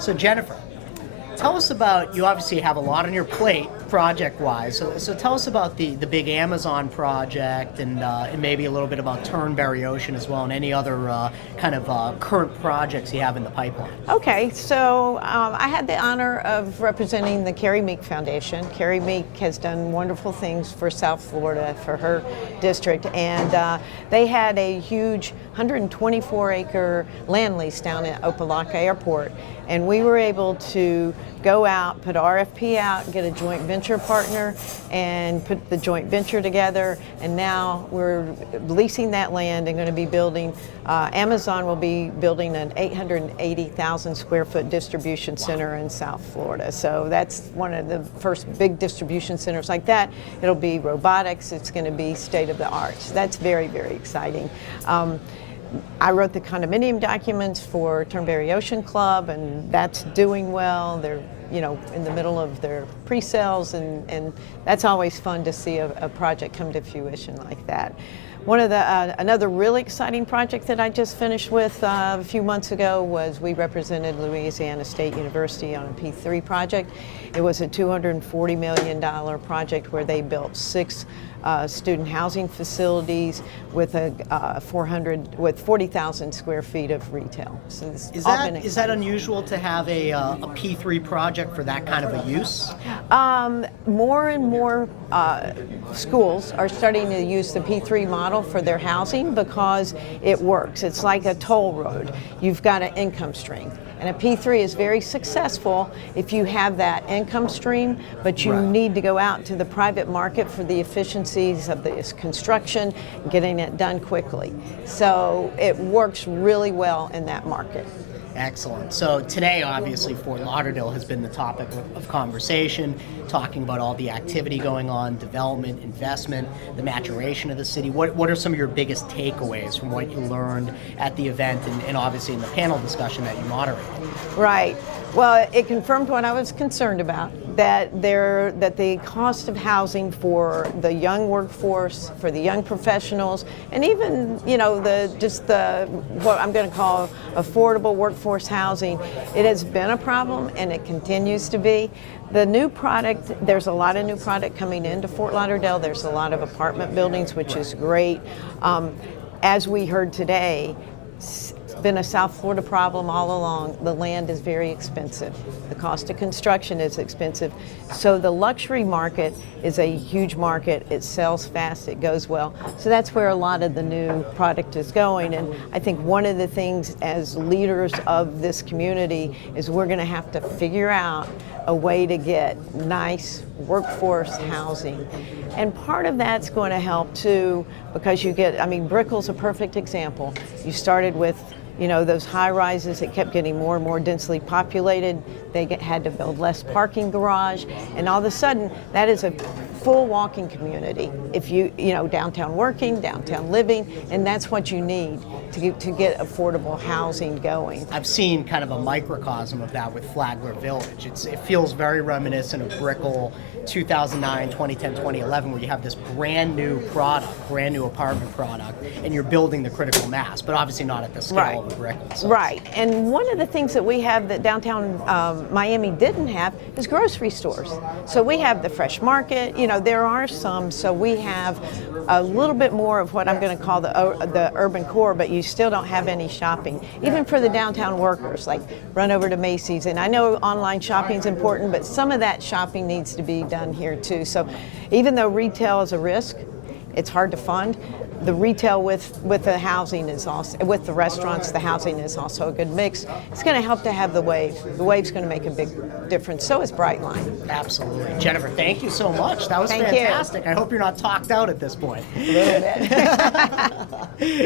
So Jennifer, tell us about, you obviously have a lot on your plate project-wise, so tell us about the big Amazon project and maybe a little bit about Turnberry Ocean as well, and any other kind of current projects you have in the pipeline. Okay, so I had the honor of representing the Carrie Meek Foundation. Carrie Meek has done wonderful things for South Florida, for her district, and they had a huge 124-acre land lease down at Opa-locka Airport, and we were able to go out, put RFP out, get a joint venture partner, and put the joint venture together, and now we're leasing that land and going to be building, Amazon will be building an 880,000 square foot distribution center in South Florida. So that's one of the first big distribution centers like that. It'll be robotics, it's going to be state of the art. So that's very, very exciting. I wrote the condominium documents for Turnberry Ocean Club, and that's doing well. They're, you know, in the middle of their pre-sales, and that's always fun to see a project come to fruition like that. One of the another really exciting project that I just finished with a few months ago was we represented Louisiana State University on a P3 project. It was a $240 million project where they built 6 student housing facilities with a 40,000 square feet of retail. So Is that unusual to have a P3 project for that kind of a use? More and more schools are starting to use the P3 model for their housing because it works. It's like a toll road. You've got an income stream. And a P3 is very successful if you have that income stream, but you need to go out to the private market for the efficiencies of this construction, getting it done quickly. So it works really well in that market. Excellent. So today, obviously, Fort Lauderdale has been the topic of conversation, talking about all the activity going on, development, investment, the maturation of the city. What are some of your biggest takeaways from what you learned at the event and obviously in the panel discussion that you moderated? Right. Well, it confirmed what I was concerned about, that the cost of housing for the young workforce, for the young professionals, and even, you know, what I'm going to call affordable workforce housing, it has been a problem and it continues to be. The new product, there's a lot of new product coming into Fort Lauderdale. There's a lot of apartment buildings, which is great. As we heard today, it's been a South Florida problem all along. The land is very expensive. The cost of construction is expensive. So the luxury market is a huge market. It sells fast, it goes well. So that's where a lot of the new product is going. And I think one of the things as leaders of this community is we're going to have to figure out a way to get nice workforce housing. And part of that's going to help too, because you get, I mean, Brickell's a perfect example. You started with, you know, those high rises that kept getting more and more densely populated. They had to build less parking garage, and all of a sudden that is a full walking community. If you know, downtown working, downtown living, and that's what you need to get affordable housing going. I've seen kind of a microcosm of that with Flagler Village. It feels very reminiscent of Brickell 2009, 2010, 2011, where you have this brand new product, brand new apartment product, and you're building the critical mass, but obviously not at the scale of the Brickell. So. Right, and one of the things that we have that downtown Miami didn't have is grocery stores. So we have the fresh market, you know, there are some, so we have a little bit more of what I'm going to call the urban core, but you still don't have any shopping. Even for the downtown workers, like run over to Macy's, and I know online shopping is important, but some of that shopping needs to be done here too. So even though retail is a risk, it's hard to fund, the retail with the housing is also, with the restaurants, the housing is also a good mix. It's going to help to have the wave. The wave's going to make a big difference. So is Brightline. Absolutely. Jennifer, thank you so much. That was Thank fantastic. you. I hope you're not talked out at this point. A little bit.